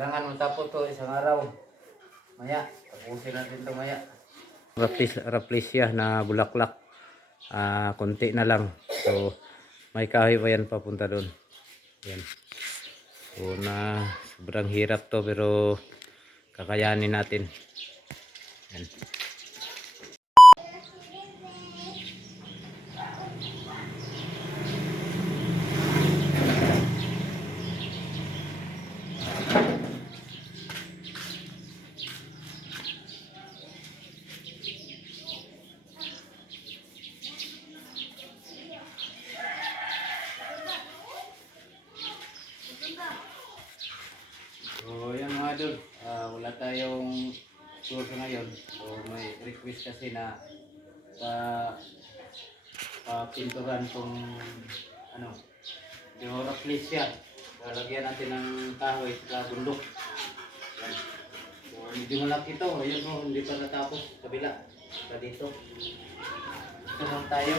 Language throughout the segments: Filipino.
Kailangan matapos to isang araw. Maya, tapusin natin to maya. Rafflesia na bulaklak. Konti na lang. So, may kahoy pa yan papunta doon. Yan. So, sobrang hirap to pero kakayanin natin. Yan. So yan mga idol, wala tayong tour ngayon. So may request kasi na pinturan tong ano, yung rafflesia. Lalagyan natin ng kahoy sa bundok. Yan. So medyo malaki to, ayun o, hindi pa natapos kabila. Pa dito. Ito lang tayo.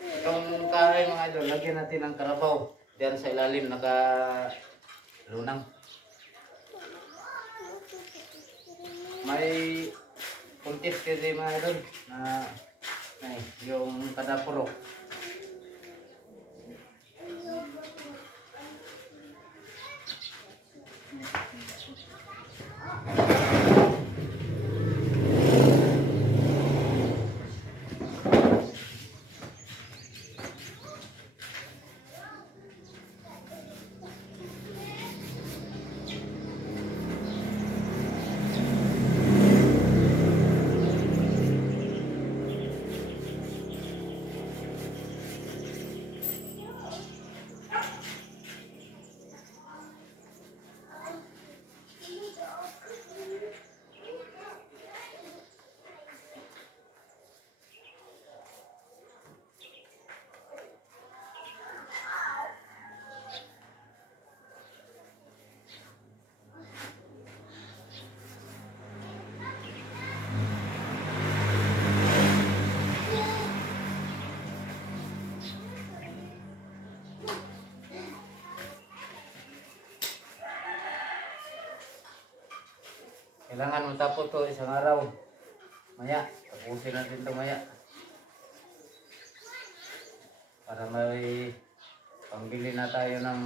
Itong kahoy mga idol, lagyan natin ng karabaw. Diyan sa ilalim naka-lunang. May kuntis kasi mga idol na yung kadapuro. Kailangan matapos to isang araw. Maya, tapusin natin to maya. Para may pambili na tayo ng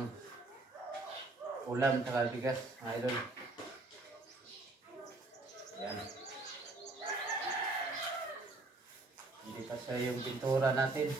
ulam at bigas, mga idol. Yan. Hindi pa siya yung pintura natin.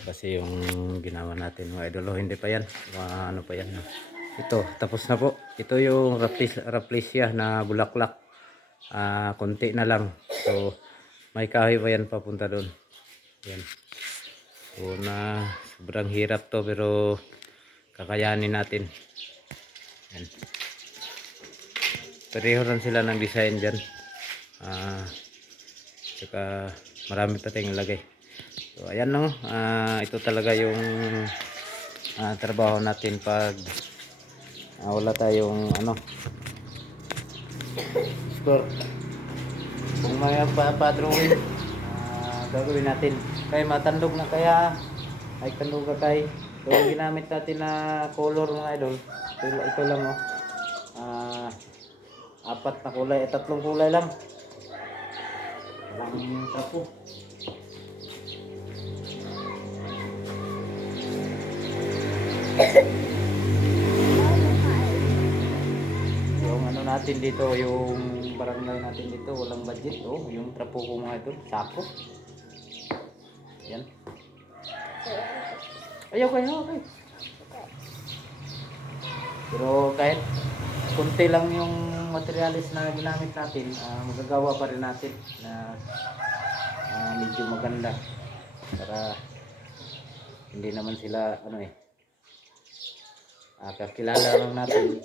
Ito kasi yung ginawa natin mga idol. Hindi pa yan. Ano pa yan. Ito, tapos na po. Ito yung rafflesia na bulaklak. Konti na lang. So, may kahoy pa yan papunta doon. Yan. So, sobrang hirap to pero kakayanin natin. Yan. Pareho lang sila ng design dyan. Saka marami pa tayong lagay. So ayan no, ito talaga yung trabaho natin pag wala tayong score. Kung may pa-drawing, gagawin natin. Kaya matandog na kaya ay tandog ka kay. So yung ginamit natin na color mga idol, ito lang oh. 4 na kulay, 3 kulay lang. Walang tapo. Yung natin dito, yung barangay natin dito, walang budget oh. Yung trapo ko mga ito, sako. Yan. Ayaw kayo, okay. Pero kahit kunti lang yung materialis na ginamit natin, magagawa pa rin natin na medyo maganda para hindi naman sila kakilala lang natin.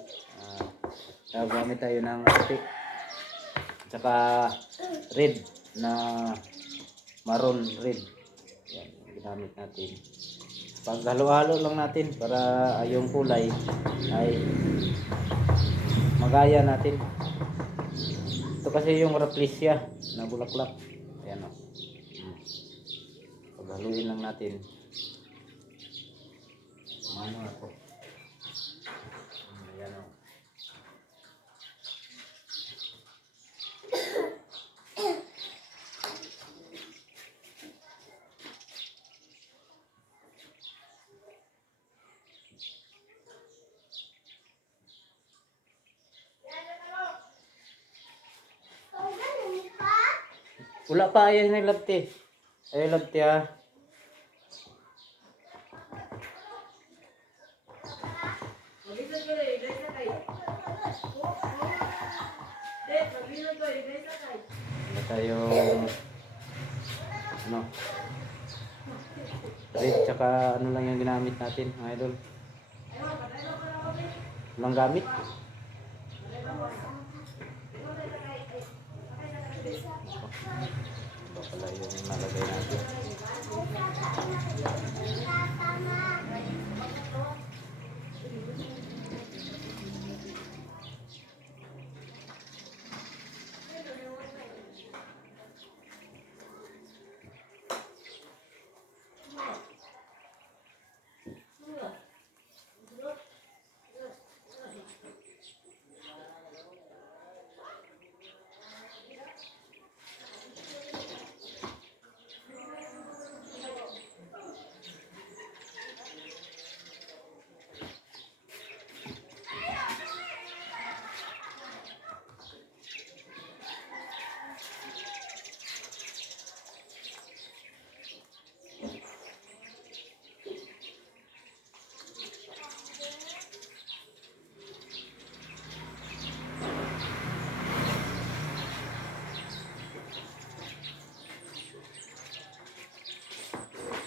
Gamit tayo ng stick tsaka red na maroon red. Yan ginamit natin. Pag halo-halo lang natin para yung kulay ay magaya natin. Ito kasi yung rafflesia na bulaklak. Ayan o. Paghaluin lang natin. Ano ako? Ayan o. Wala pa, ayan na labte. Ayan labte ah. Wala tayong red tsaka lang yung ginamit natin mga idol. Walang gamit. Ito pala yung nalagay natin.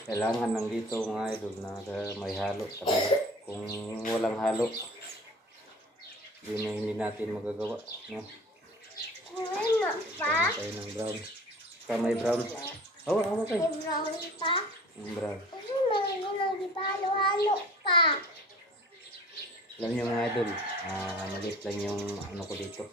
Kailangan nandito mga idol na may halo talaga. Kung walang halo, hindi natin magagawa. No? Kaya tayo ng brown. May brown. Oh, ano tayo? May brown pa? Brown. Halo-halo pa. Alam nyo mga idol, maliit lang yung ko dito.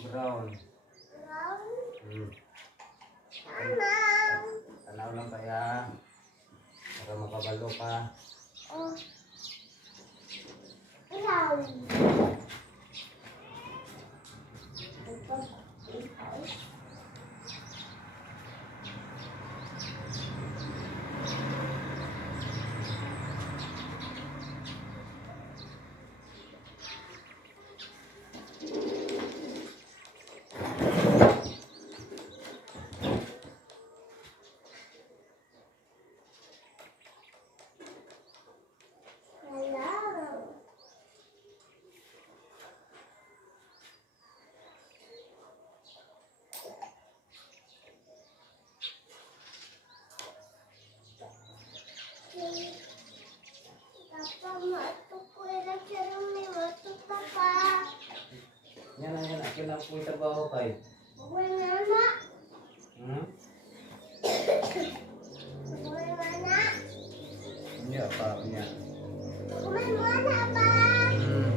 Brown. Brown. Hmm. Tanaw. Tanaw lang kaya. Para makabalo ka. Oh. Ilaw. Hello. Papa, matuk ko ilang sarang may matuk, Papa. Yan na yan. Akin ang puwi trabaho kay. Wala na. Hmm? Wala na. Iya pa. Iya. Wala pa. Hmm.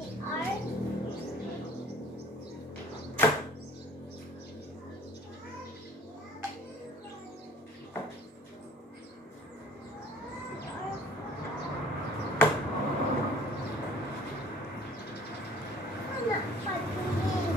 Si Art. Anak patingin.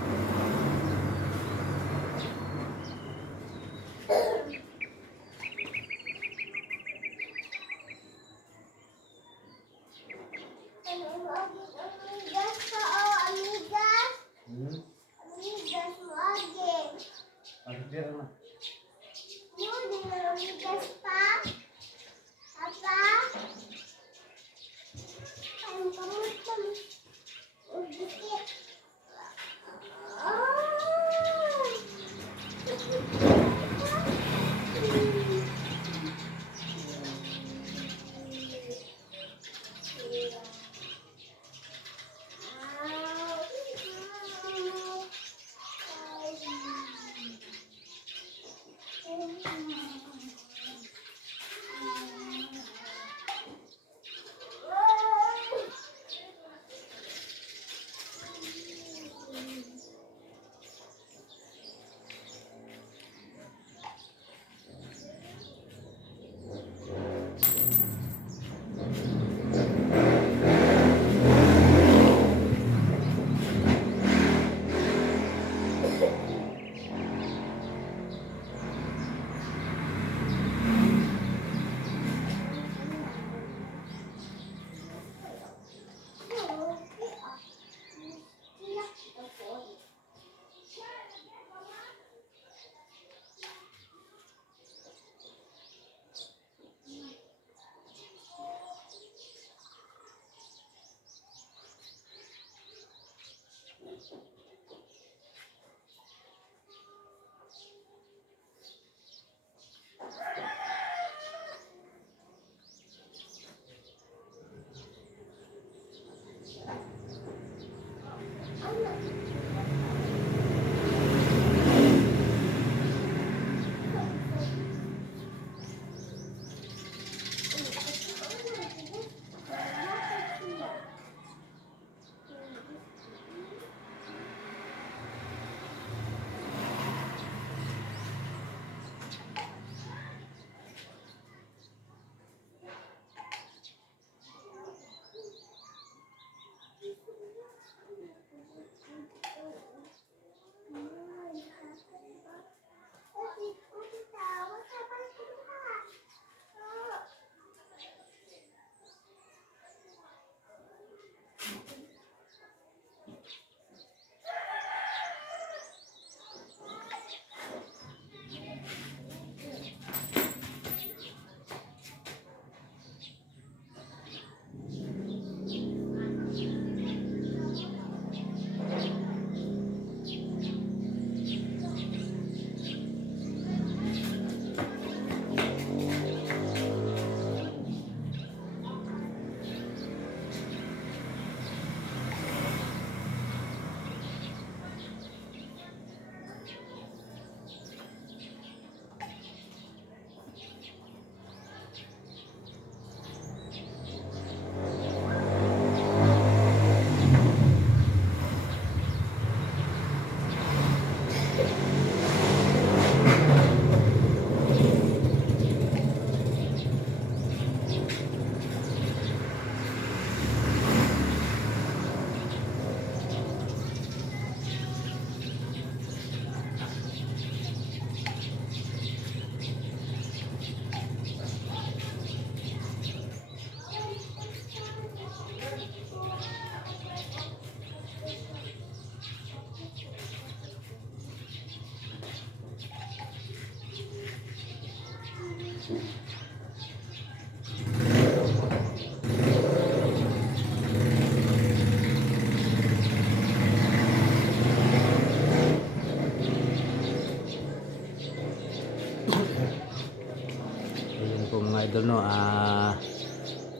idol, no,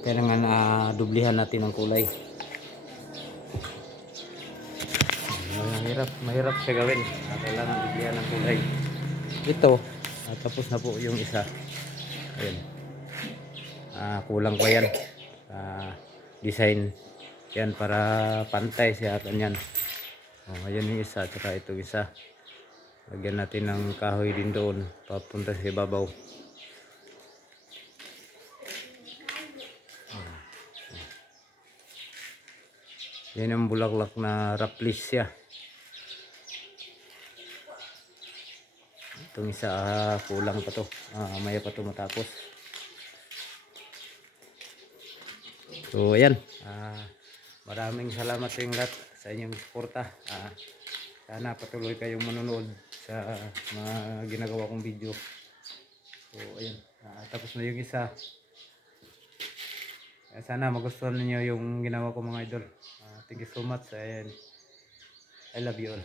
kailangan dublihan natin ang kulay. Mahirap siya gawin. Kailangan dublihan ang kulay. Ito, tapos na po yung isa. Ayun. Kulang pa yan. Design yan para pantay siya at yan. Ayan yung isa, tsaka ito isa. Lagyan natin ng kahoy din doon papunta sa ibabaw. Yan ang bulaklak na Rafflesia. Itong isa kulang pa to. Maya pa to matapos. So ayan. Maraming salamat sa inyong lahat sa inyong suporta. Sana patuloy kayong manonood sa mga ginagawa kong video. So ayan. Tapos na yung isa. Sana magustuhan niyo yung ginawa ko mga idol. Thank you so much and I love you all.